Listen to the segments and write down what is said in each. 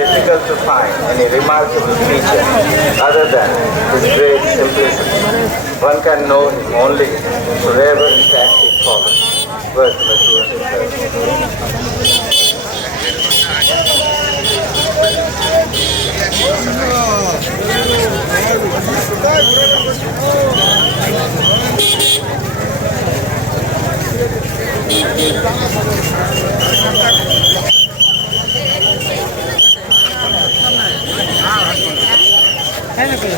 difficult to find any remarkable feature other than his great simplicity. One can know him only through reverent active follow. Verse number 212. একটি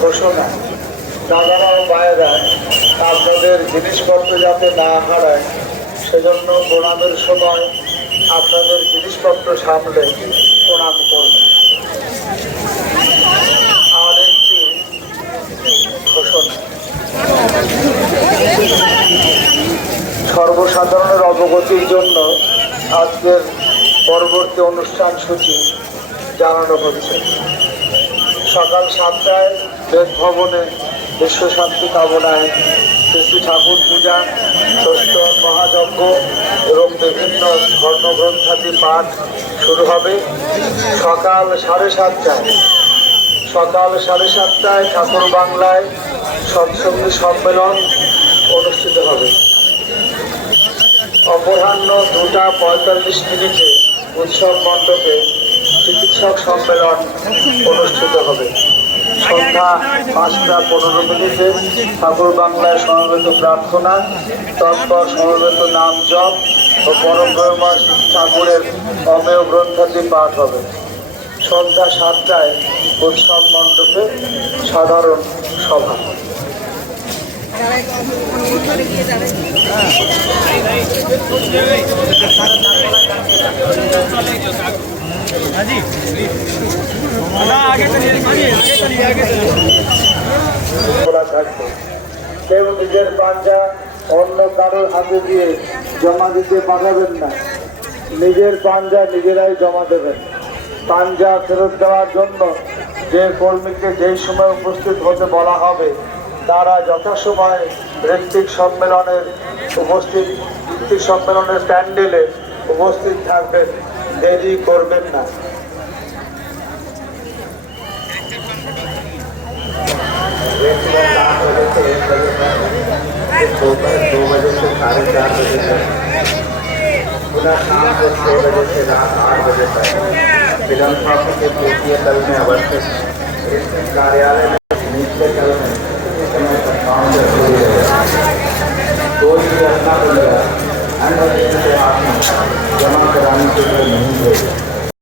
ঘোষণা। দাদারা ও মায়েরা আপনাদের জিনিসপত্র যাতে না হারায়, সেজন্য প্রণামের সময় আপনাদের জিনিসপত্র সামলে প্রণাম করবেন। সর্বসাধারণের অবগতির জন্য আজকের পরবর্তী অনুষ্ঠান সূচি জানানো হচ্ছে। সকাল সাতটায় বেদ ভবনে বিশ্ব শান্তি কামনায় শ্রী ঠাকুর পূজা, ষষ্ঠ মহাযজ্ঞ এবং বিভিন্ন ধর্মগ্রন্থাদি পাঠ শুরু হবে। সকাল সাড়ে সাতটায়। সকাল সাড়ে সাতটায় ঠাকুর বাংলায় সৎসঙ্গী সম্মেলন অনুষ্ঠিত হবে। অপরাহ্ন দুটা পঁয়তাল্লিশ মিনিটে উৎসব মণ্ডপে চিকিৎসক সম্মেলন অনুষ্ঠিত হবে। সন্ধ্যা পাঁচটা পনেরো মিনিটে ঠাকুর বাংলায় সমবেত প্রার্থনা, তৎপর সমবেত নাম জপ ও পরব্রহ্মা ঠাকুরের অমেয় গ্রন্থাদি পাঠ হবে। সন্ধ্যা সাতটায় উৎসব মণ্ডপে সাধারণ সভা। কেউ নিজের পাঞ্জা অন্য কারোর হাতে দিয়ে জমা দিতে পাঠাবেন না। নিজের পাঞ্জা নিজেরাই জমা দেবেন। পাঞ্জা ফেরত দেওয়ার জন্য যে কর্মীকে যেই সময় উপস্থিত হতে বলা হবে তারা যথাসময় ঋত্বিক সম্মেলনের উপস্থিত ঋত্বিক সম্মেলনের প্যান্ডেলে উপস্থিত থাকবেন দেরি করবেন না दोपहर दो बजे से साढ़े चार बजे तक पुनः शाम को छः बजे से रात आठ बजे तक विधानसभा के तृतीय तल में अवस्थित इस कार्यालय में निचले तल में காமிக்கக்கூடிய கோயில் அண்ணா ஆண்டு ஜமாக்கிற அனுப்பிட்டு